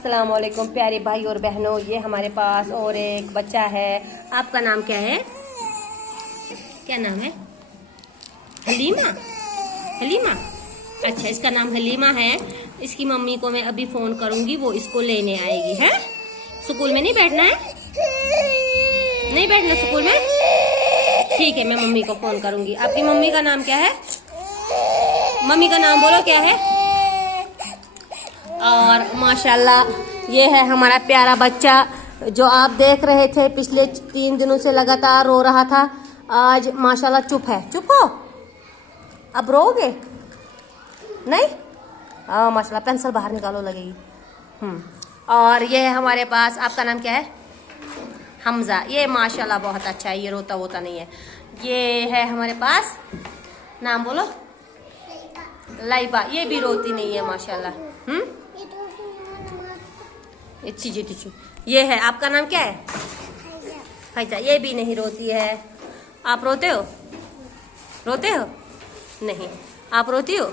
अस्सलाम वालेकुम प्यारे भाई और बहनों, ये हमारे पास और एक बच्चा है। आपका नाम क्या है? क्या नाम है? हलीमा। हलीमा, अच्छा, इसका नाम हलीमा है। इसकी मम्मी को मैं अभी फोन करूंगी, वो इसको लेने आएगी। है, स्कूल में नहीं बैठना है? नहीं बैठना स्कूल में? ठीक है, मैं मम्मी को फोन करूंगी। आपकी मम्मी का नाम क्या है? मम्मी का नाम बोलो, क्या है? और माशाल्लाह ये है हमारा प्यारा बच्चा जो आप देख रहे थे पिछले 3 दिनों से लगातार रो रहा था। आज माशाल्लाह चुप है। चुप हो, अब रोओगे नहीं? माशाल्लाह, पेंसिल बाहर निकालो, लगेगी। और ये है हमारे पास, आपका नाम क्या है? हमजा। ये माशाल्लाह बहुत अच्छा है, ये रोता वोता नहीं है। ये है हमारे पास, नाम बोलो। लाइबा, ये भी रोती नहीं है माशाल्लाह। ये है, आपका नाम क्या है? फैजा। ये भी नहीं रोती है। आप रोते हो? रोते हो? नहीं। आप रोती हो?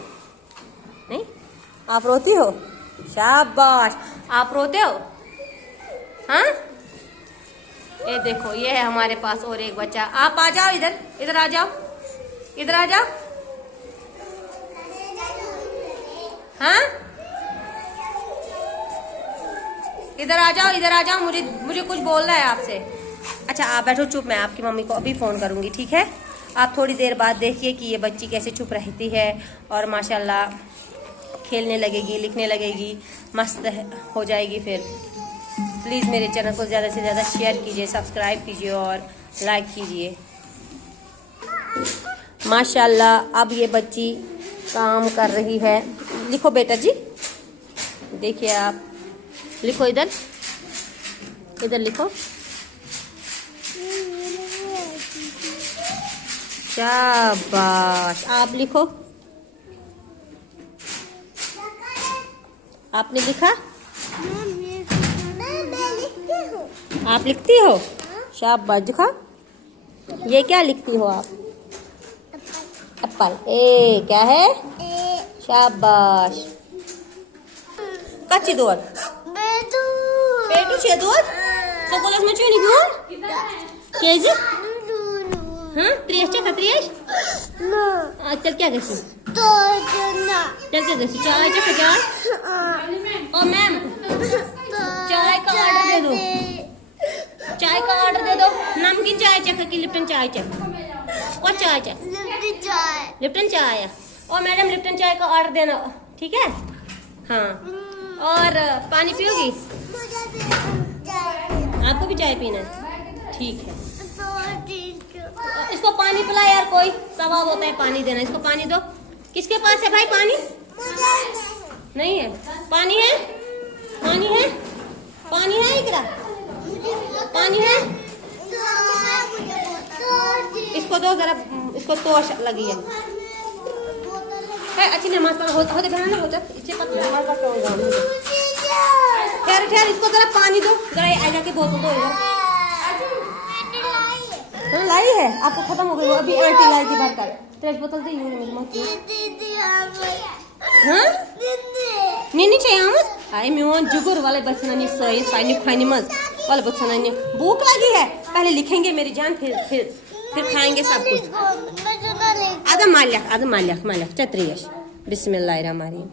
नहीं। आप रोती हो? शाबाश। आप रोते हो? हाँ, ये देखो, ये है हमारे पास और एक बच्चा। आप आ जाओ इधर, इधर आ जाओ, इधर आ जाओ। हाँ, इधर आ जाओ, इधर आ जाओ, मुझे कुछ बोलना है आपसे। अच्छा, आप बैठो चुप, मैं आपकी मम्मी को अभी फ़ोन करूंगी, ठीक है? आप थोड़ी देर बाद देखिए कि ये बच्ची कैसे चुप रहती है और माशाल्लाह खेलने लगेगी, लिखने लगेगी, मस्त हो जाएगी। फिर प्लीज़ मेरे चैनल को ज़्यादा से ज़्यादा शेयर कीजिए, सब्सक्राइब कीजिए और लाइक कीजिए। माशाल्लाह अब ये बच्ची काम कर रही है। लिखो बेटा जी, देखिए आप लिखो, इधर इधर लिखो। शाबाश। आप लिखो। आपने लिखा? आप लिखती हो? शाबाश। दिखा, ये क्या लिखती हो आप? एप्पल। ए क्या है? शाबाश। कच्ची दूध पेटू छे दूध स्कूल में क्यों नहीं गुन केजी? हाँ, त्रेश चा त्रेश चल क्या गसी चल क्या गसी चाय चा चाय। ओ मैम, चाय का ऑर्डर दे दो, चाय का ऑर्डर दे दो। नमकीन चाय चखा की लिप्टन चाय चख? कौन चाय चख? लिप्टन चाय। ओ मैडम, लिप्टन चाय का ऑर्डर देना, ठीक है? हाँ, और पानी पियोगी? आपको भी चाय पीना है? ठीक है। इसको पानी पिला यार, कोई सवाब होता है पानी देना। इसको पानी दो। किसके पास है भाई पानी? नहीं है। पानी है? पानी है? पानी है इकरा? पानी है? इसको दो जरा, इसको तोश लगी है। अच्छी नमाज पढ़ होते बना ना होता इच्छे पता नमाज पढ़। ठहर ठहर, इसको जरा पानी दो, जरा आजा के बोतल दो इधर। लाई है? आपको खत्म हो गई? अभी आंटी लाई थी भरकर। तेज बोतल दे यूं मत। हाँ, नहीं चाहिए हम। आई मियोन जुगुर वाले बचना नहीं सही पानी खाने मत वाले बचना नहीं। भूख लगी है, पहले लिखेंगे मेरी जान, फिर खाएंगे सब कुछ। आदम मालिक चत्रियश बिस्मिल्लाहिर्रहमानिर्रहीम।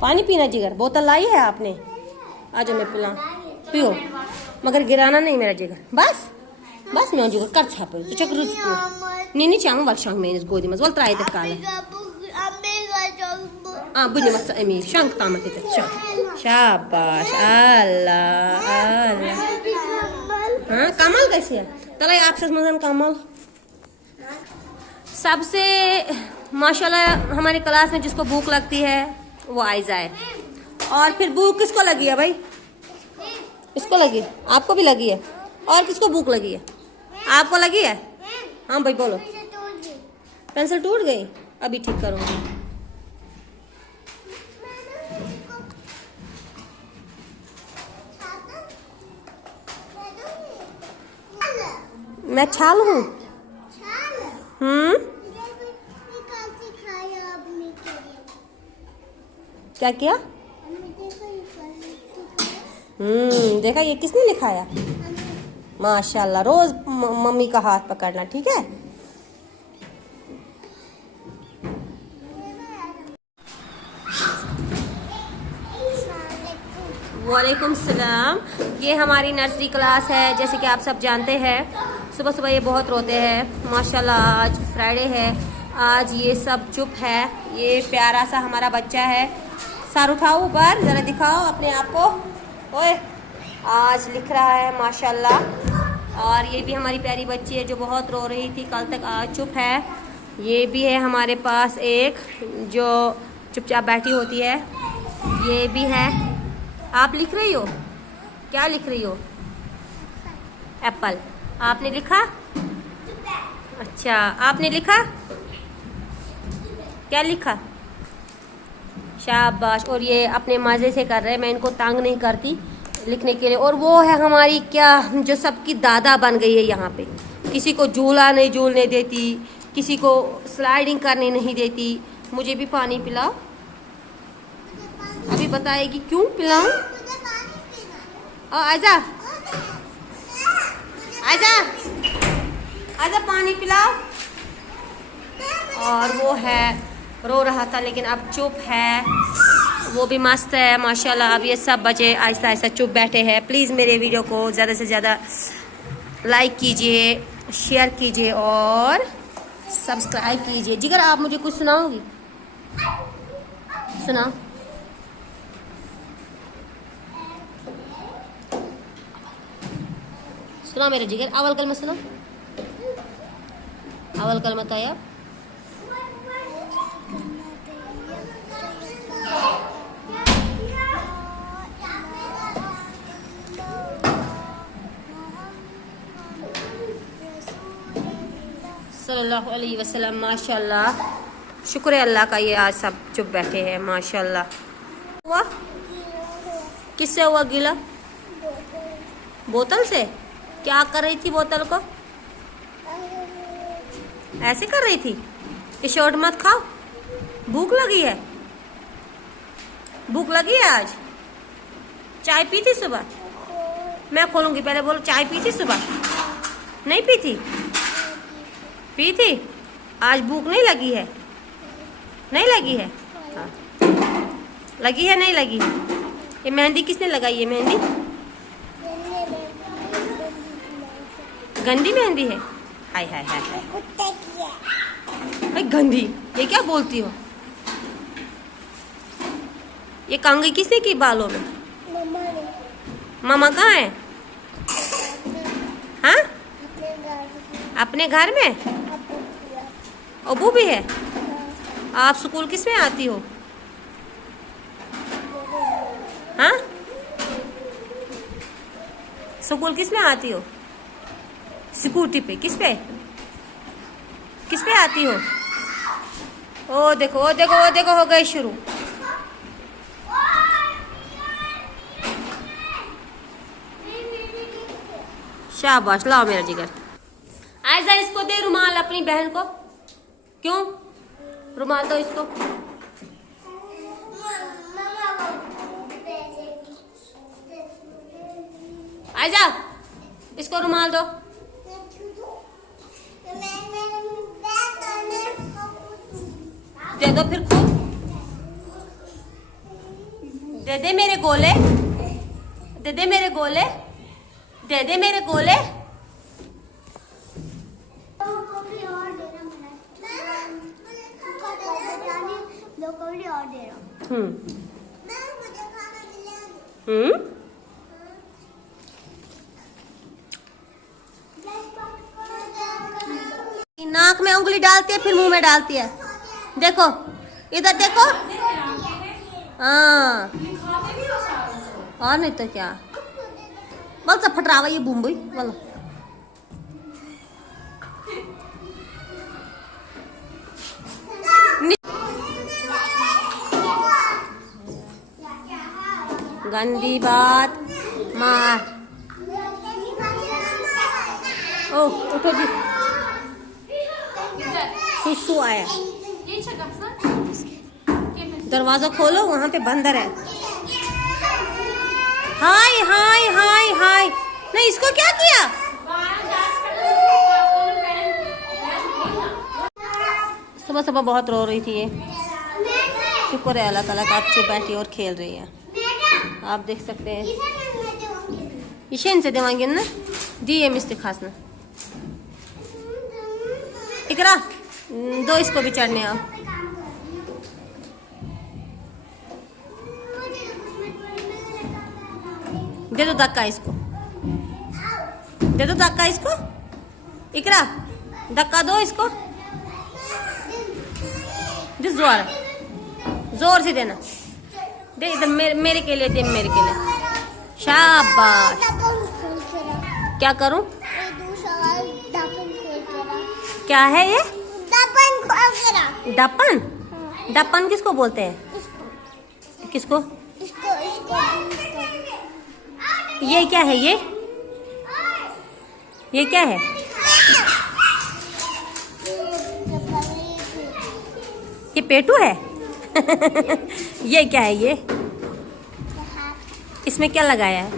पानी पीना जिगर, बोतल लाई है आपने? आज मैं पिला पियो, मगर गिराना नहीं मेरा जिगर। बस बस मैं जिगर कर छापे तो चक्र नहीं चाहूँ वाल शंख में इस गोदी में वाल त्राई तक काले। बुझे मत अमीर शंख तामत तक। शाबाश। अल्लाह अल्लाह। हाँ, कमल कैसे है? तलाई आपसे मजन कमल। सबसे माशाल्लाह हमारी क्लास में जिसको भूख लगती है वो आइज़ा है। और फिर भूख किसको लगी है भाई? इसको लगी, आपको भी लगी है। और किसको भूख लगी है? आपको लगी है? हाँ भाई बोलो। पेंसिल टूट गई, अभी ठीक करूँगी। मैं छाल हूँ। क्या किया? देखा ये किसने लिखाया? माशाल्लाह। रोज मम्मी का हाथ पकड़ना, ठीक है? वालेकुम सलाम। ये हमारी नर्सरी क्लास है। जैसे कि आप सब जानते हैं, सुबह सुबह ये बहुत रोते हैं। माशाल्लाह आज फ्राइडे है, आज ये सब चुप है। ये प्यारा सा हमारा बच्चा है। सर उठाओ ऊपर, ज़रा दिखाओ अपने आप को। ओए, आज लिख रहा है माशाल्लाह। और ये भी हमारी प्यारी बच्ची है जो बहुत रो रही थी कल तक, आज चुप है। ये भी है हमारे पास एक जो चुपचाप बैठी होती है। ये भी है। आप लिख रही हो? क्या लिख रही हो? एप्पल। आपने लिखा? अच्छा, आपने लिखा? क्या लिखा? शाबाश। और ये अपने मज़े से कर रहे हैं, मैं इनको तंग नहीं करती लिखने के लिए। और वो है हमारी क्या जो सबकी दादा बन गई है यहाँ पे। किसी को झूला नहीं झूलने देती, किसी को स्लाइडिंग करने नहीं देती। मुझे भी पानी पिलाओ। अभी बताएगी क्यों पिलाऊं। आजा आजा आजा, पानी पिलाओ। और वो है रो रहा था लेकिन अब चुप है, वो भी मस्त है माशाल्लाह। अब ये सब बच्चे आहिस्ता आहिस्ता चुप बैठे हैं। प्लीज़ मेरे वीडियो को ज़्यादा से ज़्यादा लाइक कीजिए, शेयर कीजिए और सब्सक्राइब कीजिए। जिगर आप मुझे कुछ सुनाओगी? सुनाओ। सुना मेरे जिगर, अवल कलमा सुना। अवल कलमा तैयार। सल्लल्लाहु अलैहि वसल्लम। माशाल्लाह, शुक्र है अल्लाह का, ये आज सब चुप बैठे हैं माशाल्लाह। हुआ किससे हुआ गीला? बोतल से? क्या कर रही थी बोतल को? ऐसे कर रही थी। ये शॉर्ट मत खाओ, भूख लगी है। भूख लगी है आज? चाय पी थी सुबह? मैं खोलूंगी, पहले बोलो। चाय पी थी सुबह? नहीं पी थी? पी थी। आज भूख नहीं लगी है? नहीं लगी है? हाँ। लगी है नहीं लगी? ये मेहंदी किसने लगाई है? मेहंदी गंदी मेहंदी है। हाय हाय हाय हाय, गंदी। ये क्या बोलती हो? ये कंघी किसने की बालों में? मामा कहाँ है? हाँ, अपने घर में। अबू भी है। आप स्कूल किस में आती हो? हाँ, स्कूल किस में आती हो? स्कूटी पे? किस पे? किस पे आती हो? ओ देखो, ओ देखो, ओ देखो, हो गई शुरू। शाबाश। लाओ मेरा जिगर। आयजा, इसको दे रुमाल अपनी बहन को। क्यों? रुमाल दो इसको। आयजा, इसको रुमाल दो। दे दो फिर खुद। दे दे मेरे गोले, दे दे मेरे गोले, दे दे मेरे गोले। नाक में उंगली डालती है फिर मुंह में डालती है। देखो इधर देखो। हाँ, और नहीं तो क्या। बल सब फटरावा ये बूम बोलो। गंदी बात मार। ओ उठो जी, सुसु आया। दरवाजा खोलो, वहां पे बंदर है। हाय हाय। नहीं, इसको क्या किया? सुबह सुबह बहुत रो रही थी ये। शुक्र है अल्लाह ताला का, आप चुप बैठी और खेल रही है। आप देख सकते हैं इशेन से देवांगे ना दिए मिस्ते खास ना। इकरा दो इसको भी चढ़ने आप। दे दो धक्का इसको, दे दो धक्का इसको। इकरा धक्का दो इसको, जोर जोर से देना। दे इधर मेरे के लिए दे, मेरे के लिए। शाबाश। क्या करूं? क्या है ये? दपन। दपन किसको बोलते हैं? किसको? ये क्या है? ये क्या है? ये पेटू है। ये क्या है? ये इसमें क्या लगाया है?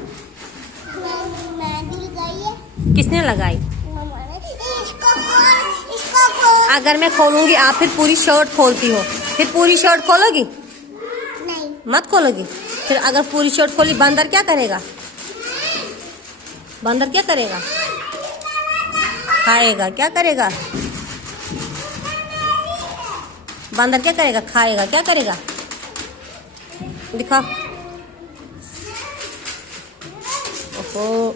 किसने लगाई? अगर मैं खोलूंगी आप फिर पूरी शर्ट खोलती हो, फिर पूरी शर्ट खोलोगी? नहीं, मत खोलोगी। फिर अगर पूरी शर्ट खोली बंदर क्या करेगा? बंदर क्या करेगा? खाएगा। क्या करेगा? बंदर क्या करेगा? खाएगा। क्या करेगा? दिखा। ओहो।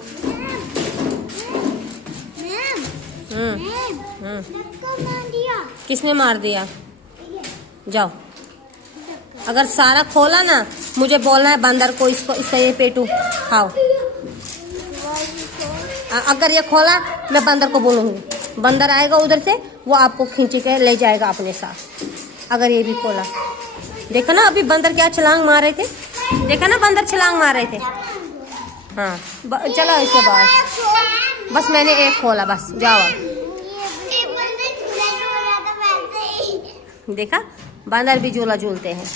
किसने मार दिया? जाओ, अगर सारा खोला ना मुझे बोलना है बंदर को, इसको इसका ये पेटू खाओ। अगर ये खोला मैं बंदर को बोलूंगी, बंदर आएगा उधर से, वो आपको खींच के ले जाएगा अपने साथ। अगर ये भी खोला, देखा ना अभी बंदर क्या छलांग मार रहे थे, देखा ना बंदर छलांग मार रहे थे। हाँ चलो इसके बाद बस मैंने एक खोला, बस जाओ। देखा बंदर भी झूला झूलते हैं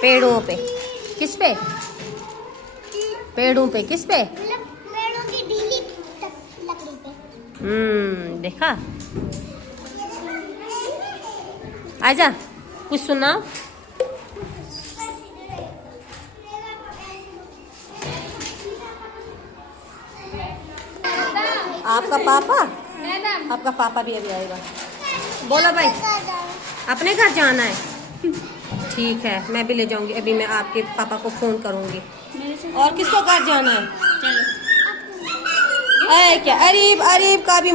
पेड़ों पे। किस पे? पेड़ों पे। किस पे? पेड़ों की ढीली लकड़ी पे। देखा। आजा कुछ सुनाओ। आपका पापा? आपका पापा भी अभी आएगा। बोलो भाई, अपने घर जाना है? ठीक है, मैं भी ले जाऊंगी। अभी मैं आपके पापा को फोन करूंगी। और किसको घर जाना है? चलो। क्या अरीब का भी